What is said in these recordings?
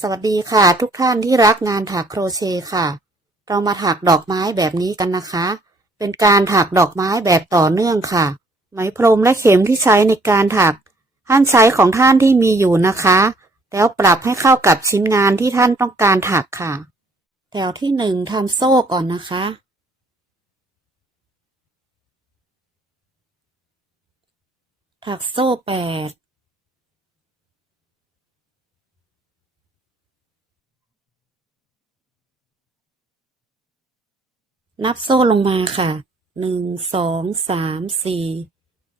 สวัสดีค่ะ ทุกท่านที่รักงานถักโครเชต์ค่ะ เรามาถักดอกไม้แบบนี้กันนะคะ เป็นการถักดอกไม้แบบต่อเนื่องค่ะ ไหมพรมและเข็มที่ใช้ในการถัก ท่านใช้ของท่านที่มีอยู่นะคะ แล้วปรับให้เข้ากับชิ้นงานที่ท่านต้องการถักค่ะ แถวที่หนึ่งทำโซ่ก่อนนะคะ ถักโซ่แปด นับโซ่ลงมาค่ะ หนึ่ง สอง สาม สี่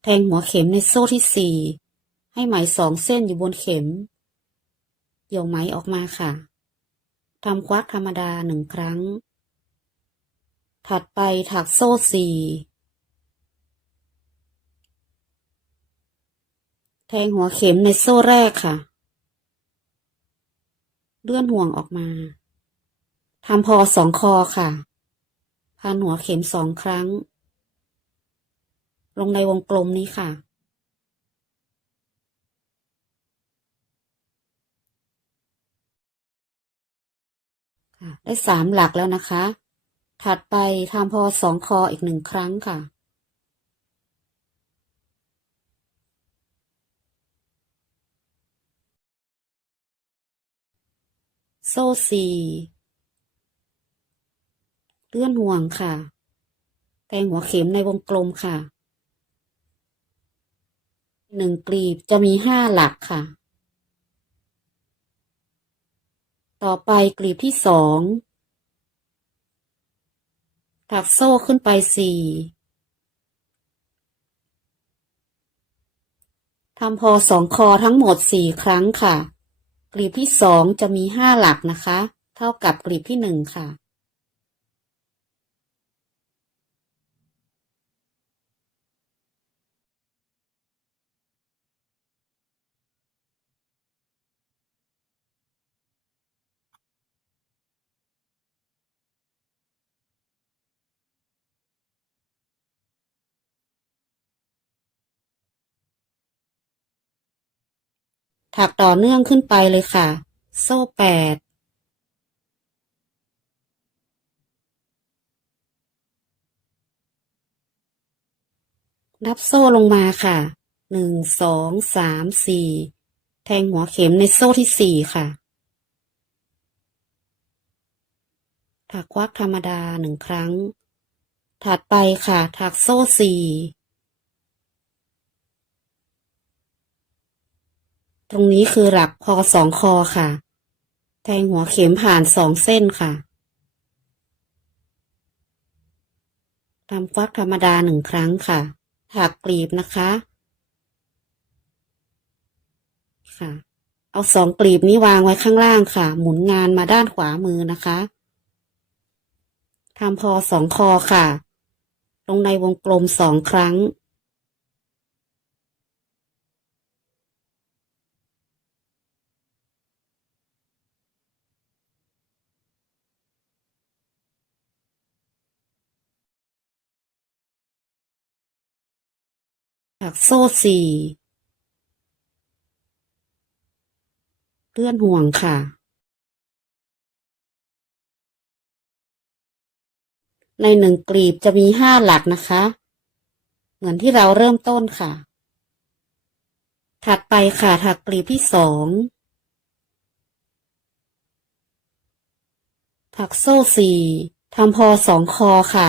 แทงหัวเข็มในโซ่ที่สี่ ให้ไหมสองเส้นอยู่บนเข็มเกี่ยวไหมออกมาค่ะ ทำควักธรรมดาหนึ่งครั้ง ถัดไปถักโซ่สี่ แทงหัวเข็มในโซ่แรกค่ะ เลื่อนห่วงออกมา ทำพอสองคอค่ะ พันหัวเข็มสองครั้ง ลงในวงกลมนี้ค่ะค่ะ ได้สามหลักแล้วนะคะ ถัดไปทำพอสองคออีกหนึ่งครั้งค่ะโซ่สี่ เลื่อนห่วงค่ะ แทงหัวเข็มในวงกลมค่ะหนึ่งกลีบจะมีห้าหลักค่ะ ต่อไปกลีบที่สองถักโซ่ขึ้นไปสี่ทำพอสองคอทั้งหมดสี่ครั้งค่ะ กลีบที่สองจะมีห้าหลักนะคะ เท่ากับกลีบที่หนึ่งค่ะ ถักต่อเนื่องขึ้นไปเลยค่ะ โซ่แปดนับโซ่ลงมาค่ะหนึ่งสองสามสี่แทงหัวเข็มในโซ่ที่สี่ค่ะ ถักควักธรรมดาหนึ่งครั้ง ถัดไปค่ะ ถักโซ่สี่ รงนี้คือหลักพอสองคอค่ะ แทงหัวเข็มผ่านสองเส้นค่ะทำควักธรรมดาหนึ่งครั้งค่ะ ถักกลีบนะคะ ค่ะ เอาสองกลีบนี้วางไว้ข้างล่างค่ะ หมุนงานมาด้านขวามือนะคะทำพอสองคอค่ะ ลงในวงกลมสองครั้ง ถักโซ่สี่เลื่อนห่วงค่ะ ในหนึ่งกลีบจะมีห้าหลักนะคะ เหมือนที่เราเริ่มต้นค่ะ ถัดไปค่ะถักกลีบที่สองถักโซ่สี่ทำพอสองคอค่ะ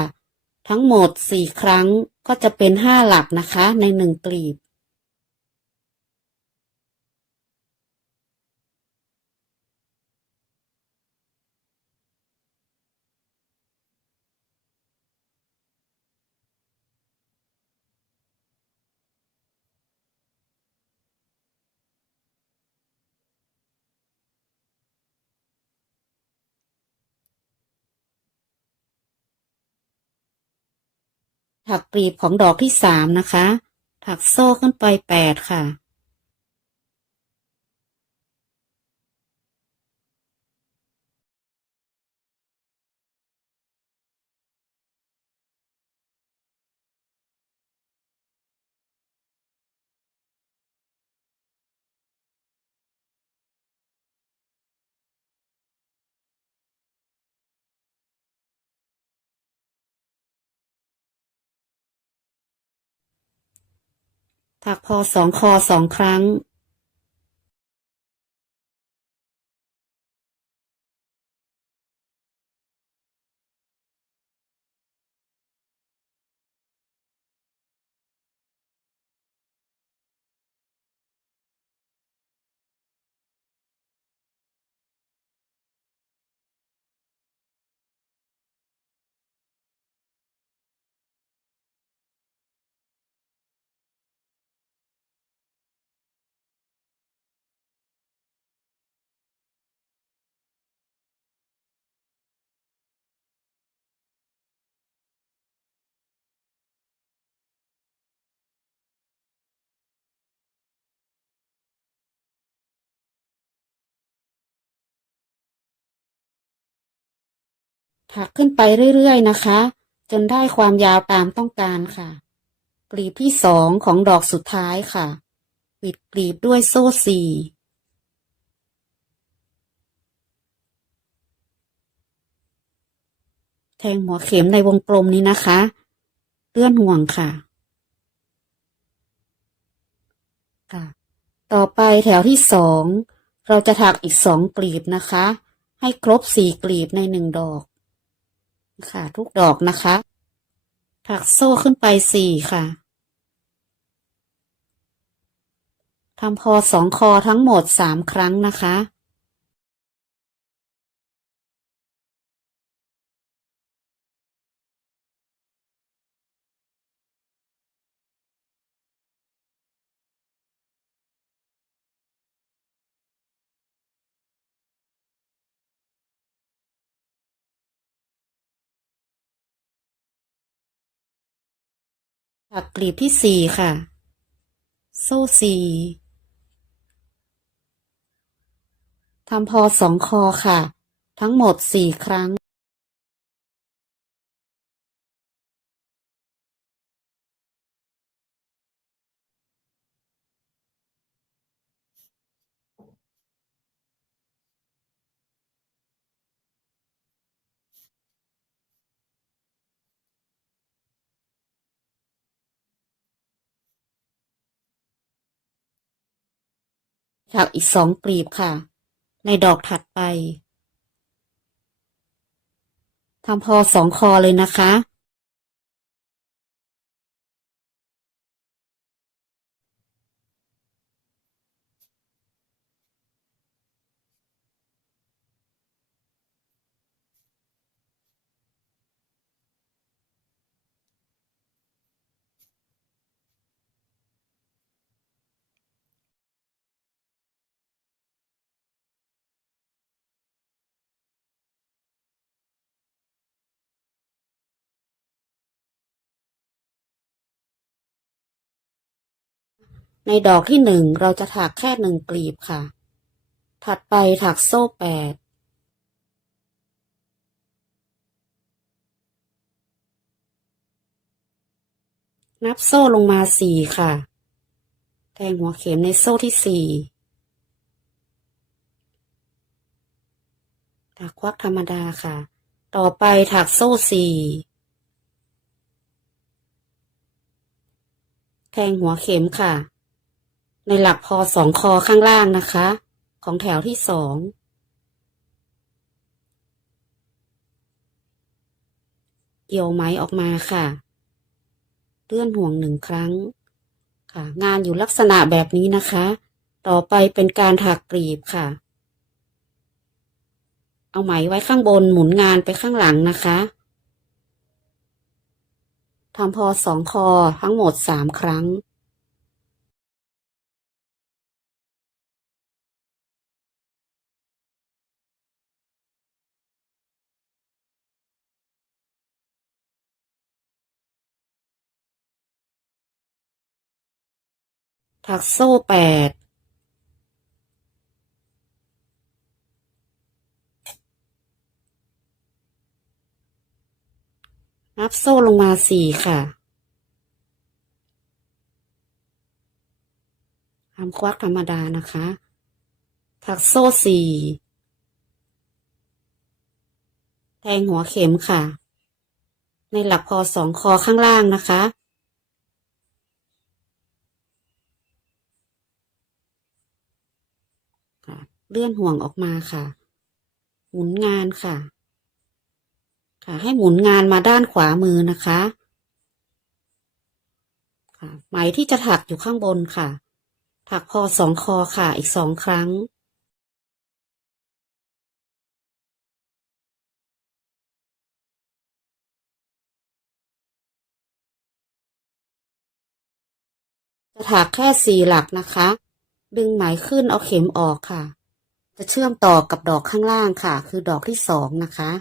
ทั้งหมดสี่ครั้งก็จะเป็นห้าหลักนะคะ ในหนึ่งกลีบ ถักกลีบของดอกที่สามนะคะ ถักโซ่ขึ้นไปแปดค่ะ ถักพอสองคอสองครั้ง ถักขึ้นไปเรื่อยๆนะคะ จนได้ความยาวตามต้องการค่ะ กลีบที่สองของดอกสุดท้ายค่ะปิดกลีบด้วยโซ่สี่แทงหัวเข็มในวงกลมนี้นะคะ เลื่อนห่วงค่ะ ค่ะ ต่อไปแถวที่สอง เราจะถักอีกสองกลีบนะคะ ให้ครบสี่กลีบในหนึ่งดอก ค่ะ ทุกดอกนะคะ ถักโซ่ขึ้นไปสี่ค่ะทำพอสองคอทั้งหมดสามครั้งนะคะ ถักกลีบที่สี่ค่ะ โซ่สี่ทำพอสองคอค่ะ ทั้งหมดสี่ครั้ง ถักอีกสองกลีบค่ะ ในดอกถัดไปทำพอสองคอเลยนะคะ ในดอกที่หนึ่งเราจะถักแค่หนึ่งกลีบค่ะ ถัดไปถักโซ่แปด นับโซ่ลงมาสี่ค่ะ แทงหัวเข็มในโซ่ที่สี่ ถักควักธรรมดาค่ะ ต่อไปถักโซ่สี่แทงหัวเข็มค่ะ ในหลักพอสองคอข้างล่างนะคะ ของแถวที่สองเกี่ยวไหมออกมาค่ะ เลื่อนห่วงหนึ่งครั้ง ค่ะ งานอยู่ลักษณะแบบนี้นะคะ ต่อไปเป็นการถักกลีบค่ะ เอาไหมไว้ข้างบนหมุนงานไปข้างหลังนะคะทำพอสองคอทั้งหมดสามครั้ง ถักโซ่แปดนับโซ่ลงมาสี่ค่ะทำควักธรรมดานะคะ ถักโซ่สี่แทงหัวเข็มค่ะ ในหลักพอสองคอข้างล่างนะคะ เลื่อนห่วงออกมาค่ะ หมุนงานค่ะ ค่ะ ให้หมุนงานมาด้านขวามือนะคะ ค่ะ ไหมที่จะถักอยู่ข้างบนค่ะ ถักพอสองคอค่ะอีกสองครั้งจะถักแค่สี่หลักนะคะ ดึงไหมขึ้นเอาเข็มออกค่ะ จะเชื่อมต่อกับดอกข้างล่างค่ะ คือดอกที่สองนะคะ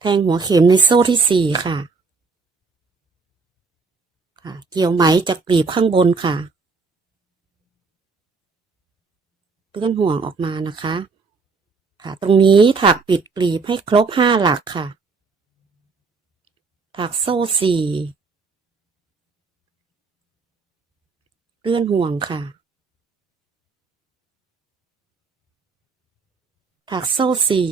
แทงหัวเข็มในโซ่ที่สี่ค่ะ ค่ะ เกี่ยวไหมจากกลีบข้างบนค่ะเลื่อนห่วงออกมานะคะ ค่ะ ตรงนี้ถักปิดกลีบให้ครบห้าหลักค่ะ ถักโซ่สี่เลื่อนห่วงค่ะ ถักโซ่สี่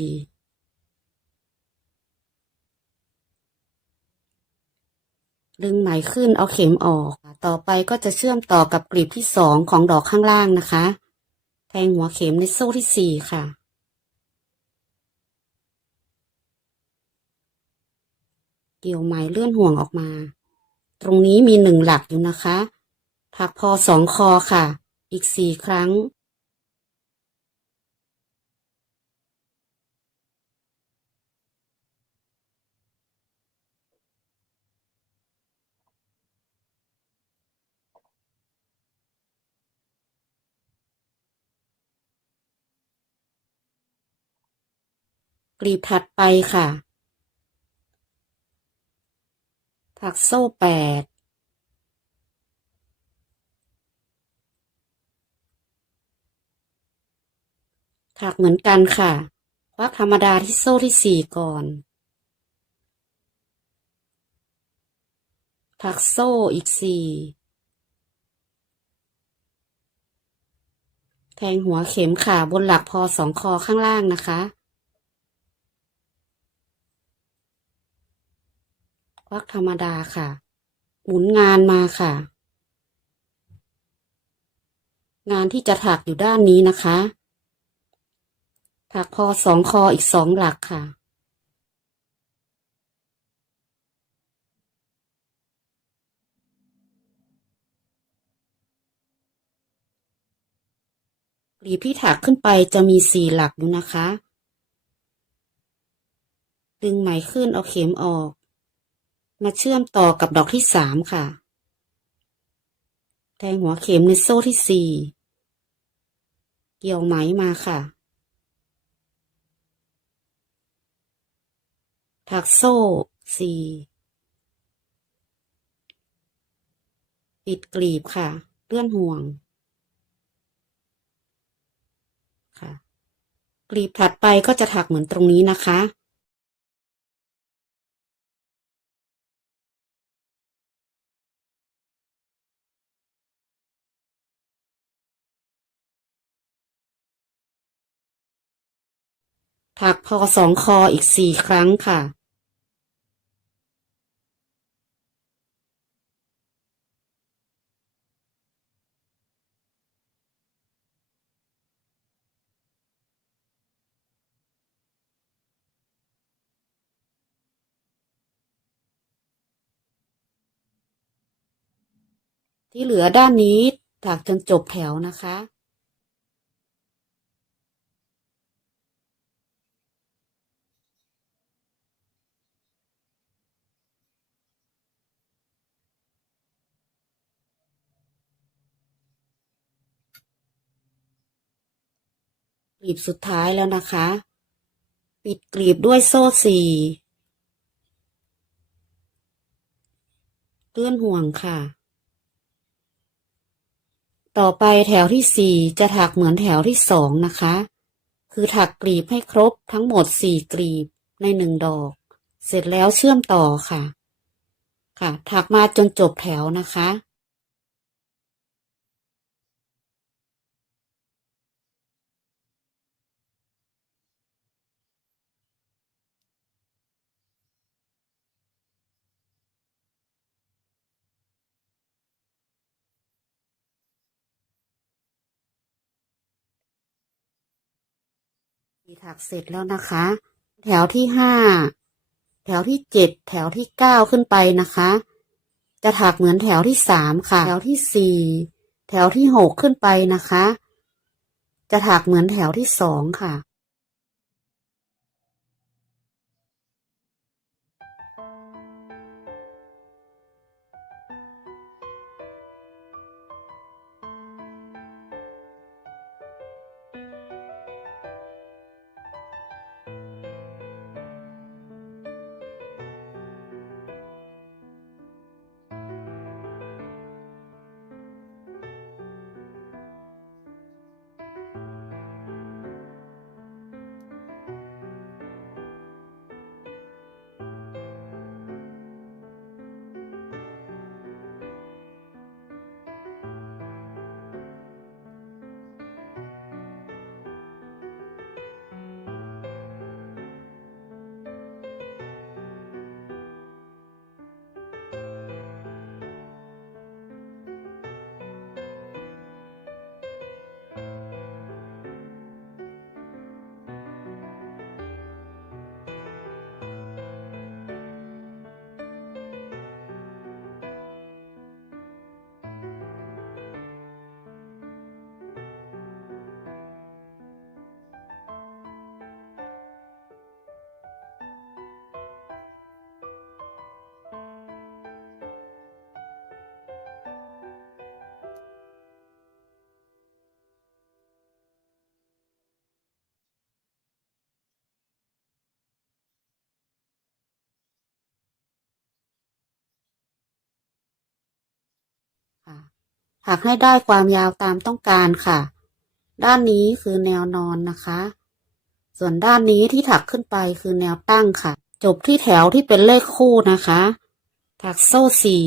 ดึงไหมขึ้นเอาเข็มออก ต่อไปก็จะเชื่อมต่อกับกลีบที่สองของดอกข้างล่างนะคะ แทงหัวเข็มในโซ่ที่สี่ค่ะ เกี่ยวไหมเลื่อนห่วงออกมา ตรงนี้มีหนึ่งหลักอยู่นะคะ ถักพอสองคอค่ะ อีกสี่ครั้ง กลีบถัดไปค่ะ ถักโซ่แปดถักเหมือนกันค่ะควักธรรมดาที่โซ่ที่สี่ก่อน ถักโซ่อีกสี่แทงหัวเข็มค่ะบนหลักพอสองคอข้างล่างนะคะ ควักธรรมดาค่ะ หมุนงานมาค่ะ งานที่จะถักอยู่ด้านนี้นะคะ ถักพอสองคออีกสองหลักค่ะกลีบที่ถักขึ้นไปจะมีสี่หลักอยู่นะคะ ดึงไหมขึ้นเอาเข็มออก มาเชื่อมต่อกับดอกที่สามค่ะ แทงหัวเข็มในโซ่ที่สี่ เกี่ยวไหมมาค่ะ ถักโซ่สี่ปิดกลีบค่ะ เลื่อนห่วง ค่ะ กลีบถัดไปก็จะถักเหมือนตรงนี้นะคะ ถักพอสองคออีกสี่ครั้งค่ะ ที่เหลือด้านนี้ถักจนจบแถวนะคะ กลีบสุดท้ายแล้วนะคะ ปิดกลีบด้วยโซ่สี่เลื่อนห่วงค่ะ ต่อไปแถวที่สี่จะถักเหมือนแถวที่สองนะคะ คือถักกลีบให้ครบทั้งหมดสี่กลีบในหนึ่งดอก เสร็จแล้วเชื่อมต่อค่ะ ค่ะ ถักมาจนจบแถวนะคะ ถักเสร็จแล้วนะคะ แถวที่ห้าแถวที่เจ็ดแถวที่เก้าขึ้นไปนะคะ จะถักเหมือนแถวที่สามค่ะ แถวที่สี่แถวที่หกขึ้นไปนะคะ จะถักเหมือนแถวที่สองค่ะ ถักให้ได้ความยาวตามต้องการค่ะ ด้านนี้คือแนวนอนนะคะ ส่วนด้านนี้ที่ถักขึ้นไปคือแนวตั้งค่ะ จบที่แถวที่เป็นเลขคู่นะคะ ถักโซ่สี่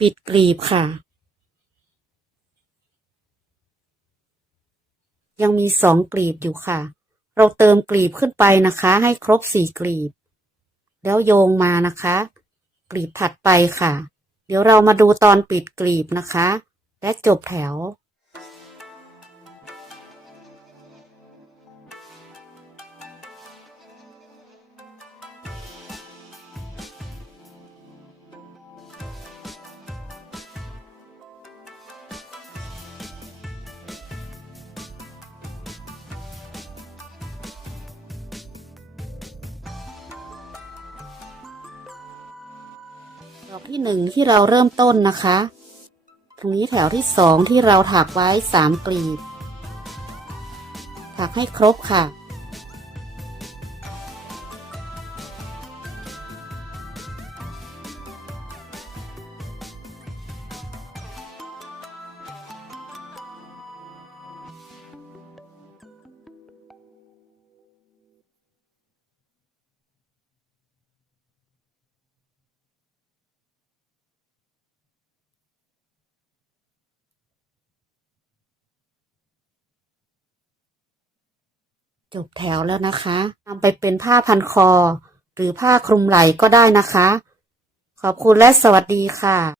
ปิดกลีบค่ะ ยังมีสองกลีบอยู่ค่ะ เราเติมกลีบขึ้นไปนะคะ ให้ครบสี่กลีบ แล้วโยงมานะคะ กลีบถัดไปค่ะ เดี๋ยวเรามาดูตอนปิดกลีบนะคะ และจบแถว ดอกที่หนึ่งที่เราเริ่มต้นนะคะ ตรงนี้แถวที่สองที่เราถักไว้สามกลีบ ถักให้ครบค่ะ จบแถวแล้วนะคะนำไปเป็นผ้าพันคอ หรือผ้าคลุมไหล่ก็ได้นะคะ ขอบคุณและสวัสดีค่ะ